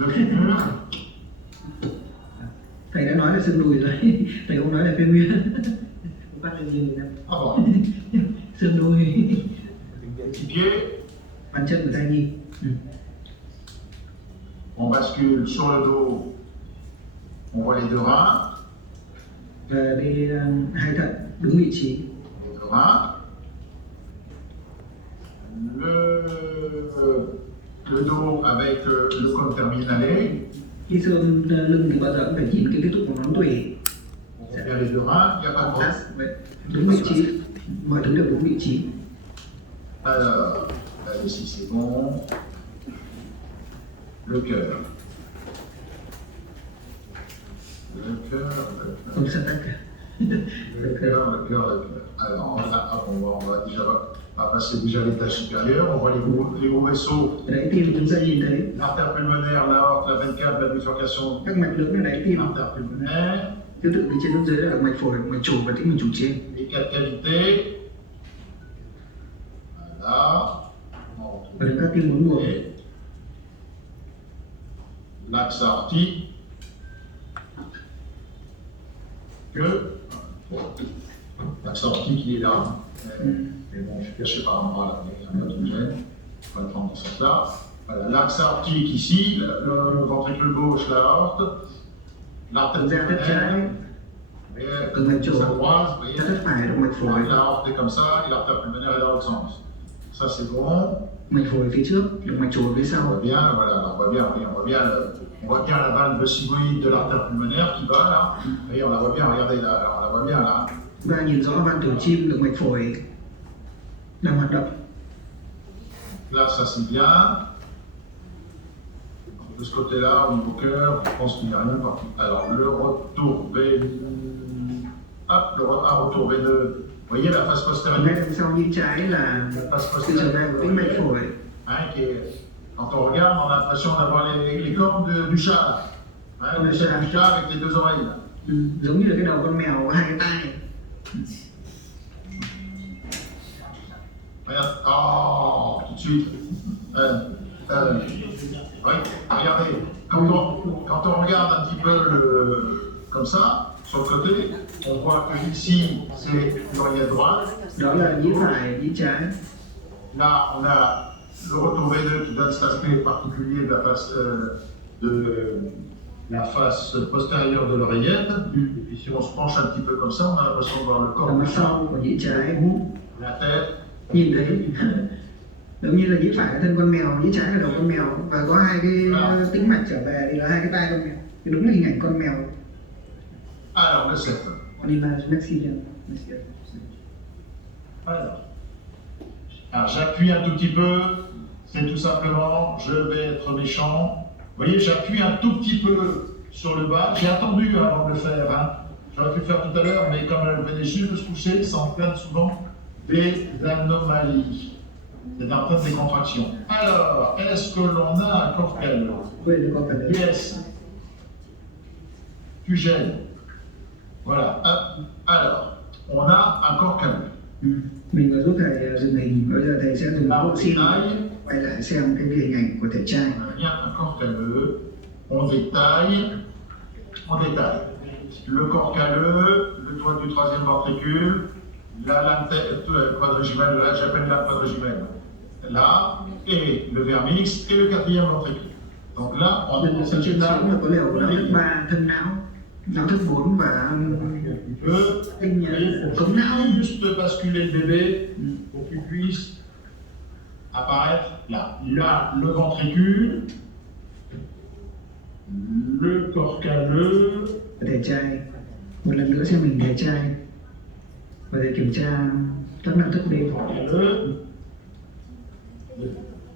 de figure. Thầy đã nói là xương đùi rồi, thầy không nói là femur. Bắt được nhiều người Ah bon. xương đùi. Petit pied. Bàn chân của thai nhi. On bascule sur le dos. On voit les deux reins. Và đây hai thận đúng vị trí. Les deux reins. Le dos avec le cône terminalé. Khi xương lưng thì bao giờ cũng phải nhìn cái kết thúc của ngón tủy. On voit bien les deux reins, il n'y a pas de place. Đúng vị trí, mọi thứ đều đúng vị trí. Alors, là ici c'est bon. Le cœur. Le cœur. Không sao tất cả. Le cœur. Alors là, on va déjà passer déjà à l'étage supérieur. On voit les gros vaisseaux. Đáy tim chúng ta nhìn thấy L'artère pulmonaire, l'aorte, la veine cave, la bifurcation. các mạch lớn ở đáy tim. L'artère pulmonaire. Thứ tự bên trên bên dưới là động mạch phổi, mạch chủ và tĩnh mạch chủ trên. Les quatre cavités. Voilà. Và đến các tim bốn buồng. L'axe aortique. L'axe aortique il est là. Mais bon, je suis caché par un bras là, mais il y a un autre gène. On va le prendre dans ce sens-là. Voilà, l'axe aortique ici, le ventricule gauche, l'aorte, l'artère pulmonaire, Từ mạch chủ, ça croise, vous voyez, thắt thất phải, động mạch phổi. l'aorte est comme ça et l'artère pulmonaire est dans l'autre sens. Ça c'est bon. Mạch phổi phía trước, động mạch chủ ở phía On sau. voit bien, voilà, on voit bien la valve sigmoïde de l'artère pulmonaire qui va là. Vous voyez, on la voit bien, regardez là, alors, on la voit bien là. Chúng ta nhìn rõ van tử chim, động mạch phổi đang hoạt động. Là, ça c'est bien. De ce côté-là, au niveau cœur, je pense qu'il n'y a rien parti. Alors, le retour veineux. Hop, retour veineux. Vous voyez la face Ở ngay postérieure. đằng sau nhĩ trái là La face sự trở lại của tĩnh mạch postérieure. phổi. Hein, quand on regarde, on a l'impression d'avoir les cornes du chat. Là. Hein, le chat du chat avec les deux oreilles. Là. Giống như là cái đầu con mèo có hai cái tai. Regarde. Oh, tout de suite. Oui, regardez. Quand on regarde un petit peu comme ça, sur le côté, on voit que ici, c'est l'oreillette droite. Đó là nhĩ phải, nhĩ trái. Là, on a le retour veineux qui donne cet aspect particulier de la face postérieure de l'oreillette. Et puis si on se penche un petit peu comme ça, on a l'impression de voir le Ở corps mặt du chat, sau của nhĩ trái, la tête. nhìn thấy giống như là nhĩ phải là thân con mèo, nhĩ trái là đầu con mèo và có hai cái tĩnh mạch trở về thì là hai cái tai con mèo. Thì đúng là hình ảnh con mèo. Alors, le septum. On image, merci bien. Merci. Alors, j'appuie un tout petit peu, c'est tout simplement, je vais être méchant. Vous voyez, j'appuie un tout petit peu sur le bas. J'ai attendu avant de le faire. Hein. J'aurais pu le faire tout à l'heure, mais comme elle venait juste de se coucher, ça entraîne souvent des anomalies. C'est un peu des contractions. Alors, est-ce que l'on a un corps calme? Oui, le corps calme. Yes. Tu gênes. Voilà. Alors, on a un corps calme. Mình có giúp thầy dừng hình, bây giờ thầy sẽ dùng Là, bộ on xin détaille. quay lại xem cái hình ảnh của thể trai. On a bien un corps calleux. On détaille. Le corps calleux, le toit du troisième ventricule, la lame quadrigimale, là j'appelle la quadrigimale. Là, et le vermix et le quatrième ventricule. Donc là, on est en Trên xuống sagittal. là có liều não thức 3, thân não, não thức 4 và tinh cống não. Juste basculer le bébé pour qu'il puisse apparaître là. Là, le ventricule, le corps calleux. Thể trai. Một lần nữa xem mình thể trai và để kiểm tra các não thức đêm.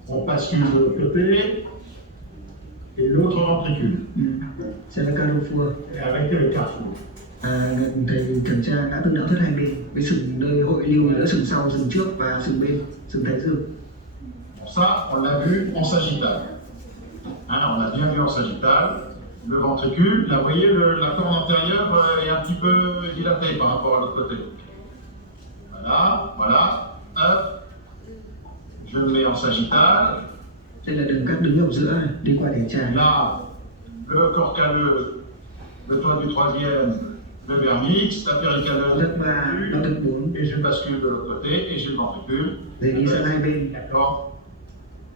On bascule de l'autre côté et l'autre ventricule. C'est le carrefour. Et avec le carrefour. Thầy kiểm tra não thức hai bên với sừng nơi hội lưu giữa sừng sau, sừng trước và sừng bên, sừng thái dương. Bon, ça, on l'a vu en sagittal. Hein, on l'a bien vu en sagittal. Le ventricule, là, vous voyez, la corne antérieure est un petit peu dilatée par rapport à l'autre côté. Voilà. Hop. Je le mets en sagittal. Đây là đường cắt đứng ở giữa này, đi qua đỉnh trà. Là, le corps calleux, le toit du troisième, le vernix, la péricaleuse, Đất 3, nó đất 4, et je bascule de l'autre côté et j'ai le ventricule. rồi đi sang hai bên. D'accord.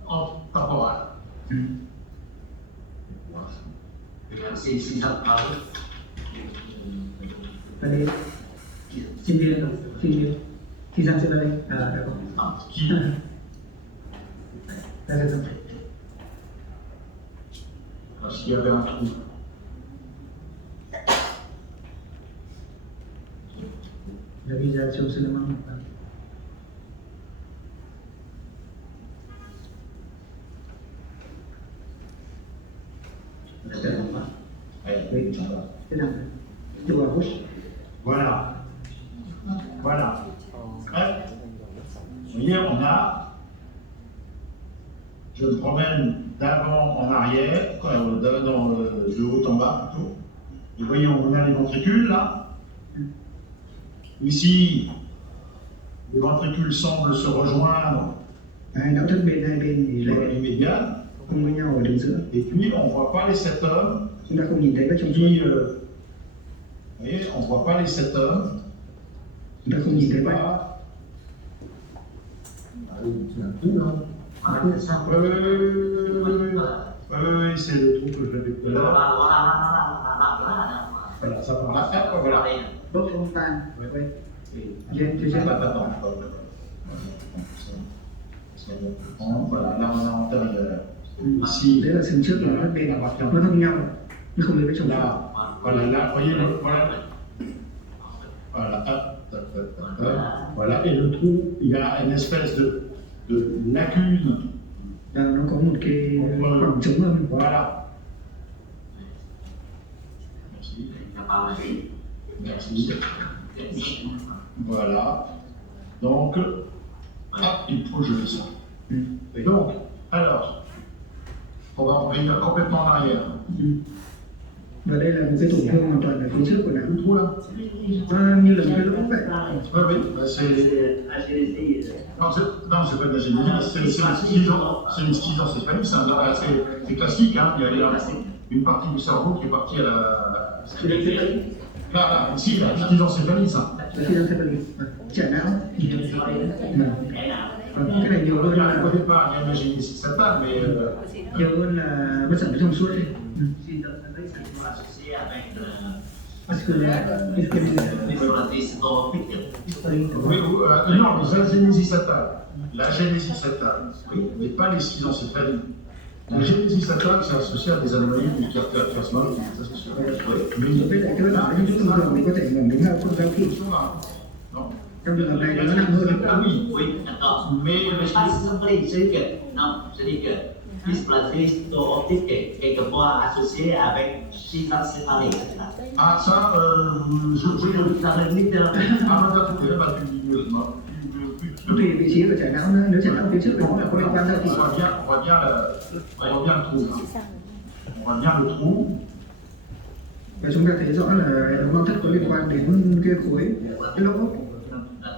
En temporal. Ừ. Xin thật vào Và đi sinh viên rồi, sinh viên. Thì ra sẽ là đây. À, đã có. Qui Đây là xong. S'il y avait un trou. Rồi đi ra trong cinema. Allez, Thế nào? Chụp vào hút. voilà. Voilà. Prêt? Vous voyez, on a. Je me promène d'avant en arrière, de haut en bas plutôt. Vous voyez, on a les ventricules là. Ici, les ventricules semblent se rejoindre Đấy, não thất bên hai bên thì dans lại les médianes. không với nhau ở đường giữa. Et puis, on ne voit pas les septums Chúng ta không nhìn thấy các trong suốt. qui. Vous voyez, on ne voit pas les septums. Chúng ta không nhìn thấy bách. Oui, c'est le trou que je l'avais tout à l'heure. Voilà, ça part là. Hop, voilà. Đốt không tan. Trên, phía trên. Attends. Voilà, là on a antérieur. Ici, Đấy là sừng trước và các bên. Nó thông nhau. Nhưng không đến với trong suốt. là, voilà, là, voyez, voilà. Voilà, hop, hop, hop, hop. Voilà, et le trou, il y a une espèce de lacune. Nó có một cái khoảng trống âm. Voilà. Merci. Merci. Voilà. Donc, hop, il faut geler ça. Et donc, alors, on va revenir complètement en arrière. Và đây là một cái tổn thương hoàn toàn ở phía trước của não. Le trou là? Nó như là một cái lỗ vậy. Oui, oui, bah, c'est. Non, c'est pas de la génésie, c'est une schizocéphalie, c'est classique, hein. Il y a une partie du cerveau qui est partie à la. Là, ici, la schizocéphalie, ça. Khi đang thay đổi trẻ não. Cái này nhiều hơn là Au départ, il y a une génésie satane, mais. nhiều hơn là bất sản trong suốt đi. Oui, non, la génésie satane. La génésie satane, oui, mais pas les schizocéphalies. La génésie satane, c'est associé à des anomalies du caractère plasma, ça c'est sûr. Với lại cái bất sản trong suốt thông thường mình có thể ngầm đến không giao kỳ. Non. Trong trường hợp này nó nặng hơn. Ah oui, mais associé avec schizophrène. ah ça, je Ça veut dire ah, madame, tu Tùy vị trí của trẻ não nữa. Nếu trẻ não phía trước thì nó có liên quan giao kỳ. on voit bien le trou. On voit bien le trou. Và chúng ta thấy rõ là hệ thống bao thất có liên quan đến cái khối, cái lỗ,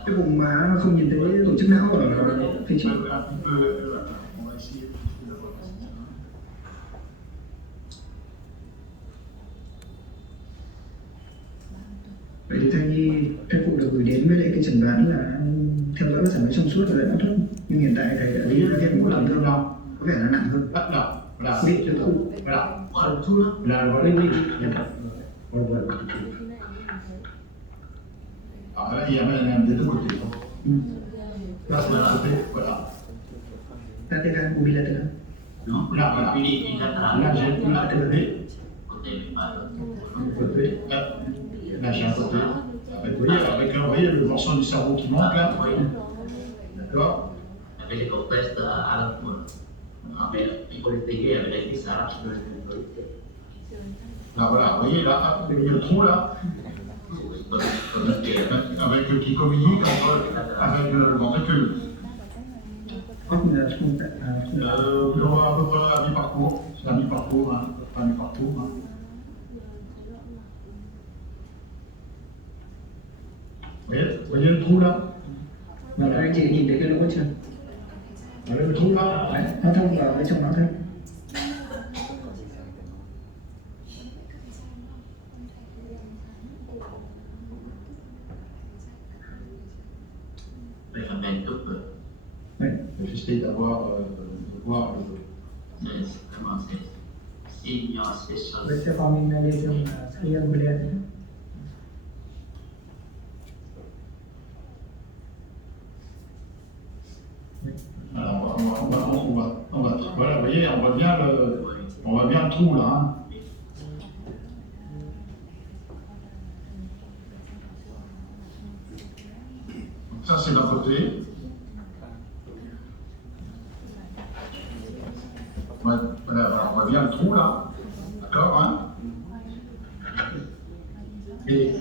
cái vùng mà nó không nhìn thấy tổ chức não ở phía trước. Un petit peu, on va essayer d'avoir ça. Vậy thì thai phụ được gửi đến với lại cái chẩn đoán là theo dõi các sản phẩm trong suốt và não thất. Nhưng hiện tại thầy đã lý ra thêm một tổn thương có vẻ là nặng hơn. Là, voilà. Bị được khu. Voilà. Là, Bên voilà. đi. Alors là, il y a même des deux côtés. Là, c'est d'un côté, voilà. Lateral, bilateral. Là, voilà. Là, j'ai un côté. Côté. Là, j'ai un côté. Vous voyez le morceau du cerveau qui manque là. D'accord. Là, voilà, vous voyez là, il y a le trou là, avec qui communique avec le ventricule. Ốc là không tại. On va à peu près à mi-parcours. C'est à mi-parcours, hein. À mi-parcours. Hein. Vous voyez le trou là? Và các anh chị nhìn thấy cái lỗ chưa? voyez le trou là? Đấy, nó thông vào cái trong nó thôi. Đây là nền cúp rồi. Đấy. J'essaie de voir le. C'est vraiment signe spécial. Với cái form minimalism là cái Bulgarian. Alors voilà, vous voyez, on voit bien le trou là. Hein. Donc ça c'est d'un côté. Voilà, on voit bien le trou là. D'accord, hein? Et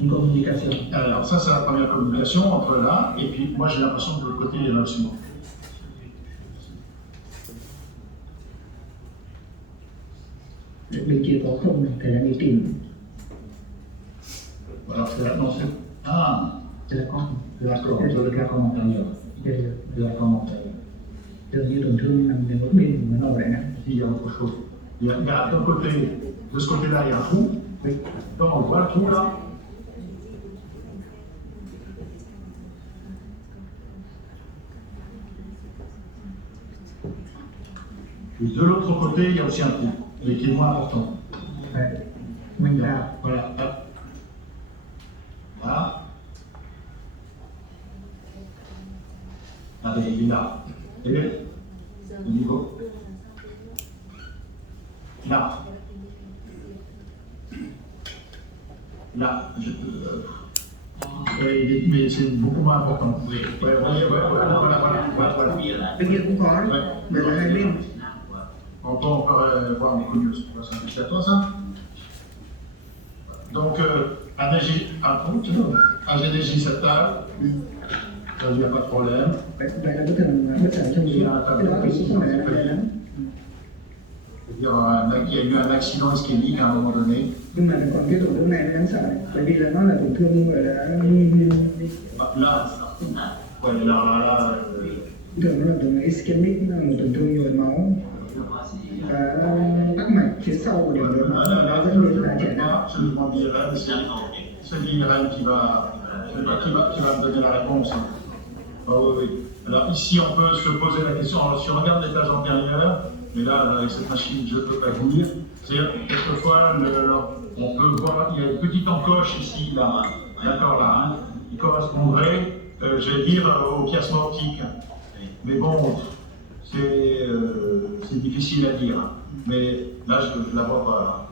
Une communication. alors ça c'est la première communication entre là, et puis moi j'ai l'impression que de l'autre côté il y a un ciment. Bên kia có không thể là đi tìm. Voilà, c'est là, non, c'est. Ah, C'est là con. d'accord, vous avez bien commenté ailleurs. Bien commenté. Dường như tổn thương nằm ở bên của nó vậy nè. Il y a autre chose. Il y a d'un côté, de ce côté-là, il y a un trou. Donc on voit le trou là. Et de l'autre côté, il y a aussi un trou, mais qui est moins important. Đấy. Mình là Voilà, hop. Là. Allez, il est là. Et au niveau. Là. Là. Mais c'est beaucoup moins important. Oui. Ouais, voilà. bên kia cũng có đấy. Ouais. Vậy là hai bên. On peut voir en connu, c'est indicateur ça. Donc, agénégisectale, ça il n'y a pas de problème. Vậy là cái thường bất sản trong gì đó thì cũng không phải là vậy lắm. C'est-à-dire, il y a eu un accident ischémique à un moment donné. Nhưng mà còn cái tổn thương này nó đáng sợ đấy. Bởi vì là nó là tổn thương gọi là Là, ouais, là, thường nó là tổn thương ischemic, nó là một tổn thương nhồi máu và tắc mạch phía sau của điểm nhồi máu nó dẫn đến là chảy não. je demande Irène, c'est Irène qui va me donner la réponse. Ah oui, oui. Alors ici, on peut se poser la question, alors, si on regarde l'étage antérieur, mais là, avec cette machine, je ne peux pas vous dire, c'est-à-dire, quelquefois, on peut voir, il y a une petite encoche ici, là, d'accord, là, hein, qui correspondrait, j'allais dire, au chiasma optique. Mais bon, c'est difficile à dire. Mais là, je ne la vois pas.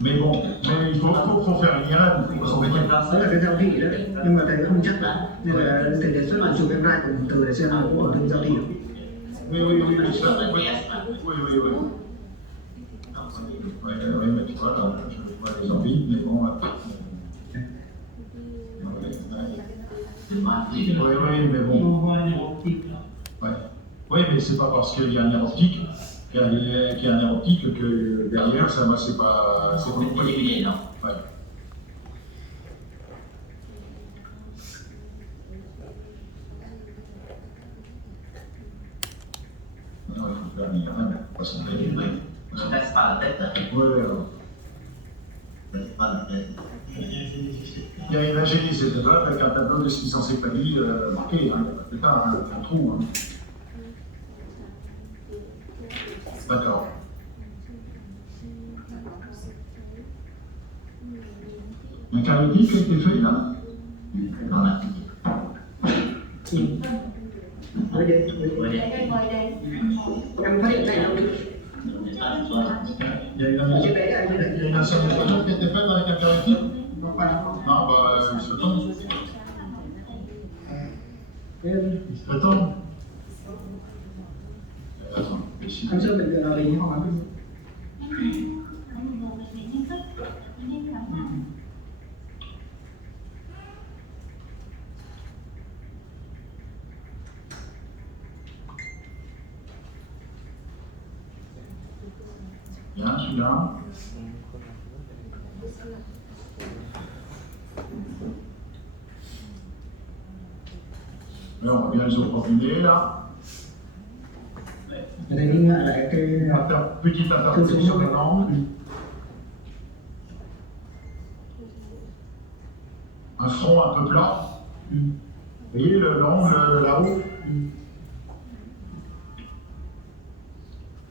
Mais bon, mais il faut faire une IRM, il faut s'en mettre. Đó là cái giao thị đấy, nhưng mà thầy không chắc lắm. Nên là thầy đề xuất là chụp MRI của một từ để xem là có tổn thương giao thị không. Oui, ça, oui. Oui, mais tu vois, là, je vois les orbites, mais bon. Oui, mais bon. Ouais. Oui, mais c'est pas parce qu'il y a un nerf optique qu'il y a un nerf optique que derrière, ça, c'est pas. C'est pas lié, non. Ouais. Non, il faut faire une IRM, parce qu'on a une IRM. Je ne laisse pas la tête. Ouais, Je ne laisse pas la tête. il y a une agénésie avec un tableau de schizencéphalie marqué, hein, plus tard, un trou. Hein. D'accord. Un cariotype a été fait là? Dans la Với đây, em phát hiện này đâu? Il y a une Trên đấy là như này. Il y a une insertion qui a été faite avec un cariotype? Nó qua. Non, bah, il se tombe. Il se tombe. Attends, ici. Hôm xưa bệnh viện nào thì họ nói Bien, celui-là. Là, on va bien les opportunités, là. Ở đây minh họa lại cái Petite interprétation sur le langue. Un front un peu plat. Vous voyez l'angle là-haut?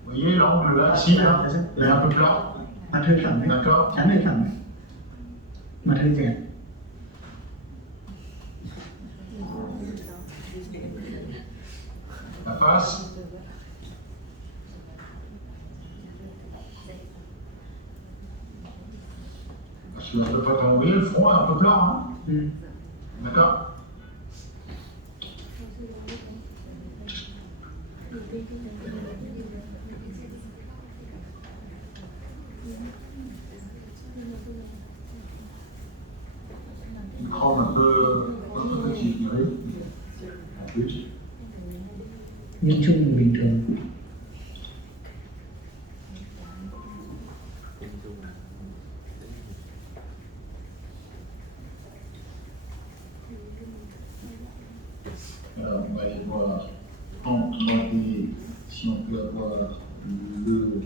Vous voyez l'angle là, ici, là, il est un peu plat. mặt hơi phẳng đấy, D'accord? chán hơi phẳng, mặt hơi dẹt. La face. Parce que un peu pas tomber, le front est un peu plat. Hein? D'accord? Une forme un peu petit, je dirais. En plus. Nhưng chung bình thường. Alors, on va aller voir en 3D si on peut avoir le.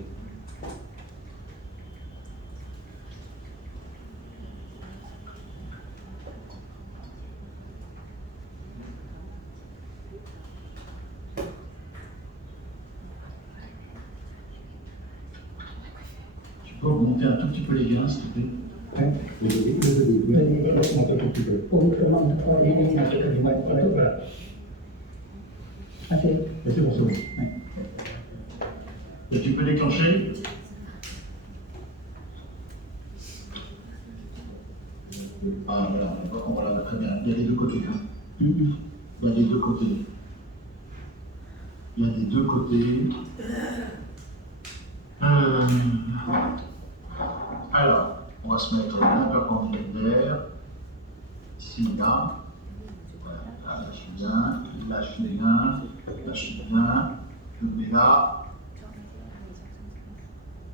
Tu peux augmenter un tout petit peu les gains, s'il te plaît? Đấy. Ôm cái mông thôi đi nào chỉ cần như vậy thôi đấy. C'est bon, c'est bon. Et tu peux déclencher. Ah voilà, très bien. Il y a les deux côtés. Hein. Il y a les deux côtés. Il y a les deux côtés. Alors, on va se mettre un perpendiculaire. Ici, là. Voilà, là, je suis bien. Là, je suis bien. Là, je suis bien. Je me mets là.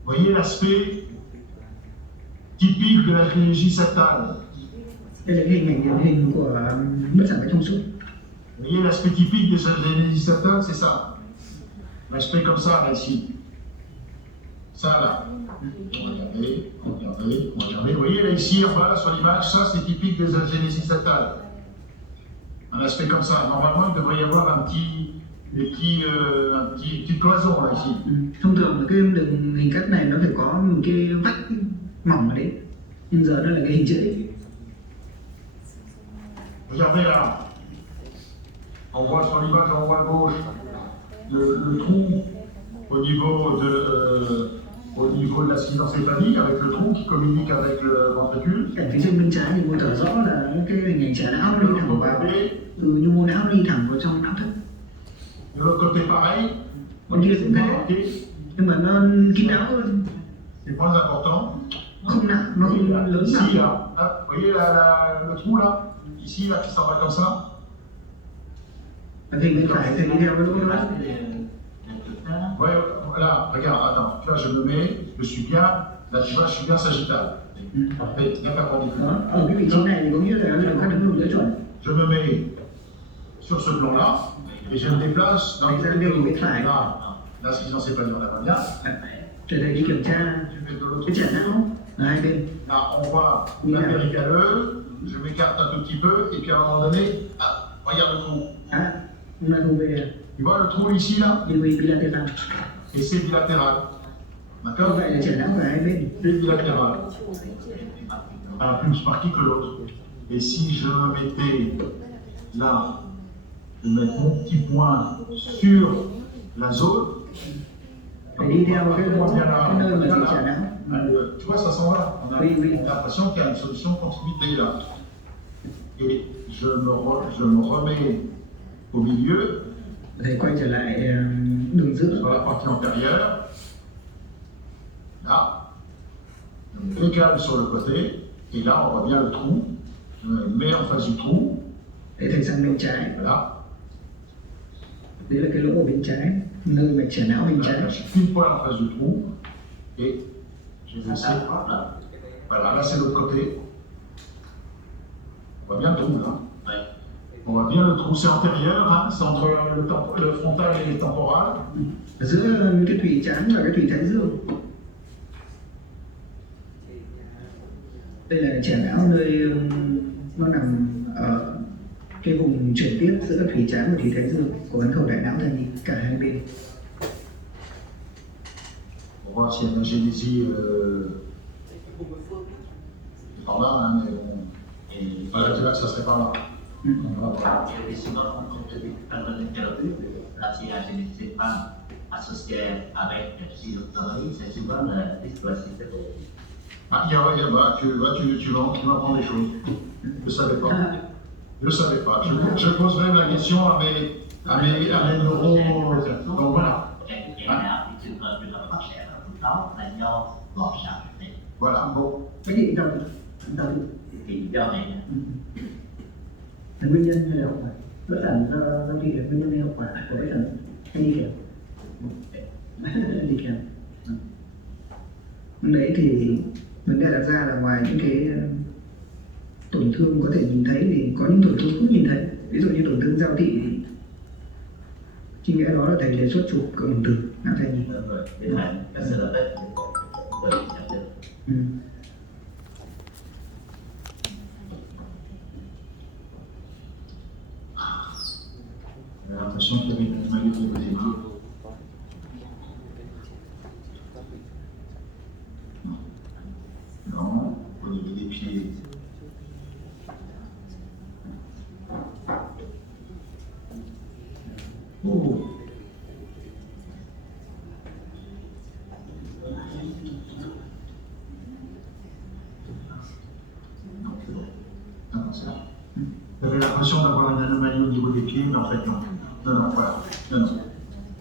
Vous voyez l'aspect typique de la trilogie septale. Đây là cái hình ảnh điển hình của bất sản cái trong suốt. Vous voyez l'aspect typique des trilogies septales, c'est ça. L'aspect comme ça, là, ici. Ça, là. Regardez. Vous voyez, là, ici, en bas, là, sur l'image, ça, c'est typique des Génésis septales. Un aspect comme ça. Normalement, il devrait y avoir une petite cloison, là, ici. Thông thường là cái đường hình cắt này nó phải có một cái vách mỏng ở đấy. Nhưng giờ nó là cái hình chữ. Regardez là. On voit sur l'image en haut à gauche le trou au niveau de la synencéphalie, avec le trou qui communique avec le ventricule. Cảnh phía trên bên trái thì mô tả rõ là cái hình ảnh trả não đi thẳng vào từ nhu mô não đi thẳng vào trong não thất. De l'autre côté pareil. Còn kia cũng thế. Nhưng mà nó kín đáo hơn. C'est moins important. Không nặng, nó không lớn ici, nặng. là, vous voyez le trou là, ici là qui s'en va comme ça. Thì bên phải thì đi theo cái lỗ đó. Ouais, là, regarde, attends, tu vois, je me mets, je suis bien, là tu vois, je suis bien sagittal. Parfait, bien perpendiculaire. Đó, ở cái vị trí này thì có nghĩa là nó đường cắt đứng hướng dưới chuẩn. Je me mets sur ce plan-là et je me déplace dans la synencéphalie, on la voit bien. Từ đây đi kiểm tra Je fais de l'autre cái trả não là hai bên. Là, on voit la péricaleuse, je m'écarte un tout petit peu et puis à un moment donné, ah, regarde le trou. À, chúng ta thu về Tu vois le trou ici là? đi bilateral. Et c'est bilatéral. Như D'accord? vậy là trả não ở hai bên. C'est bilatéral. Un plus marqué que l'autre. Et si je me mettais là, je vais mettre mon petit point sur la zone. Phải đi theo cái nơi mà chỉ trả não. Tu vois, ça s'en va. On a l'impression qu'il y a une solution continuité là. Et je me remets au milieu, Thầy quay trở lại đường giữa. sur la partie antérieure. Là. Je me décale sur le côté. Et là, on voit bien le trou. Je me mets en face du trou. Để thầy sang bên trái. Voilà. Đấy là cái lỗ ở bên trái, nơi mạch trả não bên trái. Je suis pile poil en face du trou. Et je vais essayer. Voilà, là c'est l'autre côté. On voit bien le trou là. On voit bien le trou, c'est antérieur, hein, c'est entre le frontal et le temporal. Ở giữa cái thùy trán và cái thùy thái dương. Đây là chèn não nơi nó nằm ở cái vùng chuyển tiếp giữa thùy trán và thùy thái dương của bán cầu đại não thai nhi cả hai bên. On va voir s'il y a une angénésie par là, hein, mais bon. Et Voilà, tu vois, ça serait par là. On va voir. et souvent, compte tenu de thérapie, la thérapie n'est pas associée avec la psychothérapeute, c'est souvent la disposition. Ah, tu vas apprendre des choses. Je ne savais pas. Je ne savais pas. Je pose même la question à mes neurones. Donc voilà. Et là, tu peux reprocher tout le temps, d'ailleurs, leur charge. Voilà, bon. Cái gì đâu đâu Thì do này, là nguyên nhân hay là hậu quả? Bất sản do đi kèm nguyên nhân hay hậu quả của bất sản hay đi kèm? Đi kèm. Đấy thì vấn đề đặt ra là ngoài những cái tổn thương có thể nhìn thấy thì có những tổn thương không nhìn thấy. Ví dụ như tổn thương giao thị thì chính nghĩa đó là thầy đề xuất chụp cộng hưởng từ não thai nhi. để thành cái sự lợi ích của nhận được. Ừ. J'ai l'impression qu'il y avait une anomalie au niveau des mains. Non, au niveau des pieds. Oh. Non, c'est bon. Ah non, c'est bon. J'avais l'impression d'avoir une anomalie au niveau des pieds, mais en fait non. Non, voilà. Non.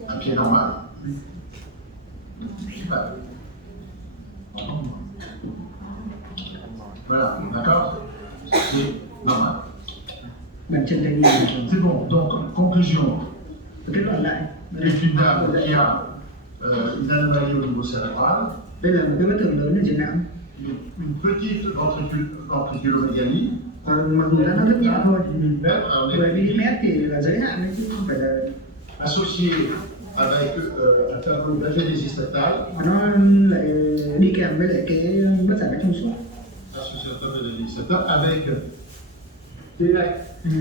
Un pied normal. Voilà, d'accord? C'est normal. Bàn chân thai nhi là C'est bon, donc conclusion. kết luận lại. C'est une dame qui a une anomalie au niveau cérébral, Đây là một cái bất thường lớn ở trên não. une petite ventriculomégalie, Mặc dù là nó rất nhẹ thôi. on 10 est mm thì là giới hạn đấy chứ không phải là associé avec un tableau d'agénésie sectale, mà nó lại đi kèm với lại cái bất sản trong suốt. associé au tableau d'agénésie sectale, avec des lacs Ừ.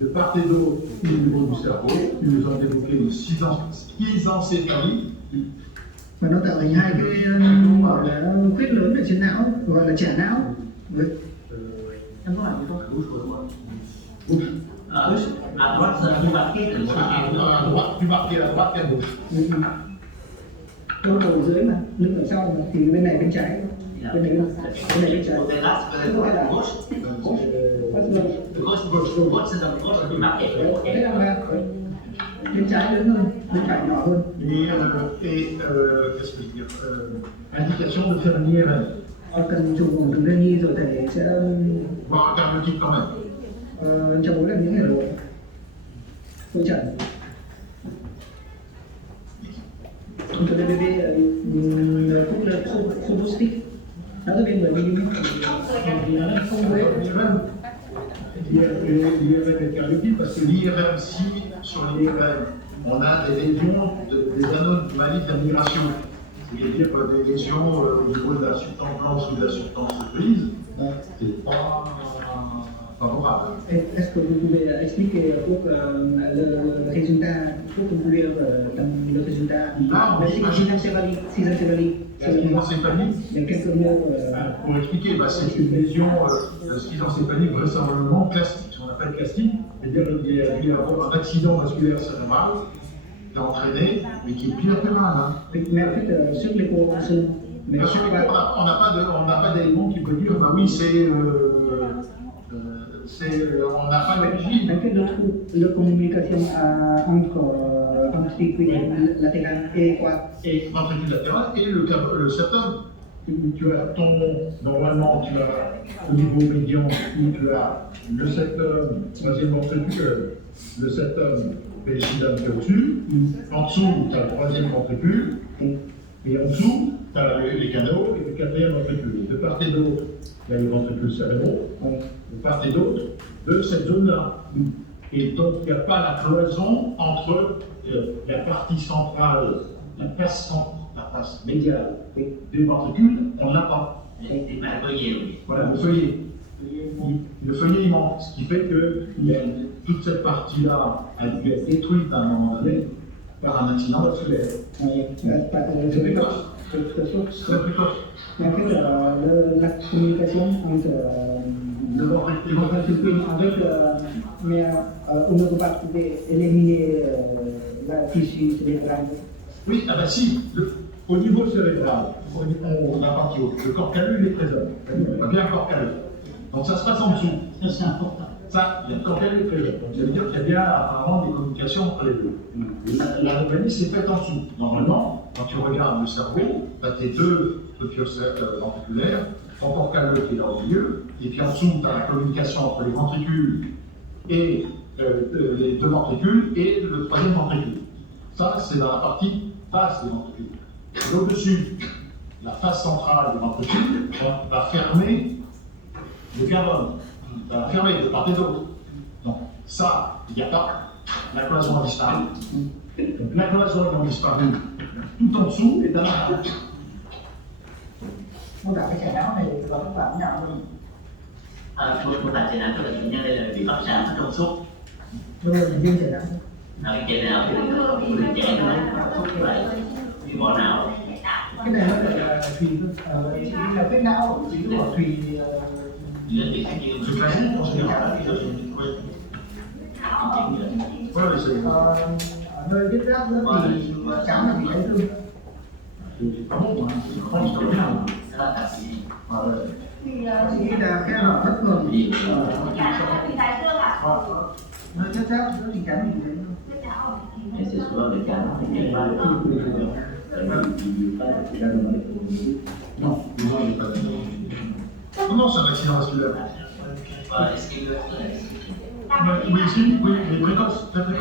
de part et d'autre au niveau du cerveau. Ils nous ont évoqué une schizencéphalie. Và nó tạo thành hai cái gọi là khuyết lớn ở trên não, gọi là chẻ não. Đấy. Em có hỏi gì không? À droite, vous marquez le À droite, plus marqué à droite qu'à gauche. Ừ. Câu đầu dưới mà, lưng ở sau mà, thì bên này bên trái, bên này bên trái. côté là, c'est le gauche. Gauche, c'est dans gauche, vous marquez. Thế là mà bên trái lớn hơn, bên phải nhỏ hơn. Qu'est-ce que je veux dire indication de faire une IRM. Cần chụp ổng từ thai nhi rồi thầy sẽ Voir un cardiotype quand même. cho bố làm những ngày rồi hội trần. Untuk DBB full stick nó có bên 10 mm không với L'IRM est cardiotype parce que l'IRM, si sur l'IRM on a des lésions, des anomalies de la migration, c'est-à-dire des lésions au niveau de la substance blanche ou de la substance grise, c'est pas favorable. Est-ce que vous pouvez expliquer pour le résultat, pour que vous pouvez le résultat schizencéphalie La schizencéphalie, il y a quelques mots pour expliquer, c'est une lésion schizencéphalie vraisemblablement classique, ce qu'on appelle classique, c'est-à-dire qu'il y a eu un accident vasculaire cérébral qui a entraîné, mais qui est bilatéral. Hein. mais en fait sur les coopérations mais Bien sûr, on n'a pas d'élément qui peut dire, bah oui, on n'a pas d'origine. en fait le communication entre ventricule latéral et quoi Et ventricule latéral et le septum. Tu as normalement, tu as au niveau médian, tu as le septum, troisième ventricule, le septum pélchidum qui est au-dessus. En dessous, tu as le troisième ventricule. Et en dessous, tu as les canaux et le quatrième ventricule. De part et d'autre, il y a les ventricules cérébraux. De part et d'autre de cette zone-là. Et donc, il n'y a pas la cloison entre la partie centrale, la face médiale des ventricules, on ne l'a pas. C'est mal voyé, oui. Voilà, le feuillet. Le feuillet, il manque, ce qui fait que toute cette partie-là a dû être détruite à un moment donné par un accident vasculaire. C'est précoce. C'est très précoce. Mais en fait, la communication entre Le ventricule avec, mais on ne peut pas éliminer la tissu cérébral. Oui, ah bah si, au niveau cérébral, on a parti le corps calleux, il est présent. On a bien le corps calleux. Donc ça se passe en dessous. Ça, c'est important. Ça, il y a le corps calleux présent. Donc ça veut dire qu'il y a bien apparemment des communications entre les deux. L'anomalie s'est faite en dessous. Normalement, quand tu regardes le cerveau, tu as tes deux structures ventriculaires, ton corps calleux qui est là au milieu, et puis en dessous, tu as la communication entre les ventricules et les deux ventricules et le troisième ventricule. Ça, c'est dans la partie basse des ventricules. Et au-dessus, la face centrale des ventricules va fermer le carbone, va fermer de part et d'autre. Donc, ça, il n'y a pas. La cloison a disparu. Donc, la cloison ayant disparu, tout en dessous est un arbre. Mô tả cái chảy não này và các bạn nào luôn. Mô tả chảy não cho bệnh nhân đây là bị phát sản trong suốt. Bây giờ mình viêm chảy não. Cái chảy não thì bị chảy nó vậy, bị bỏ não. Cái này nó gọi là thùy chỉ là vết não chỉ của thùy. Lên thì cái gì C'est classique en général. Oui, c'est Ở nơi viết giáp nữa thì trắng là bị chấn thương. pas bon, hein. C'est chronique comme bien. là cả sĩ. Chỉ là khe hở bất thường Vì nơi viết giáp giữa thì trắng thì chấn thương. cái sự số lượng cả nó phải nhân ba được. Non, non, j'ai pas dit. Non, non, c'est un accident vasculaire. Và cái Oui, si, oui, mais précoce, très précoce.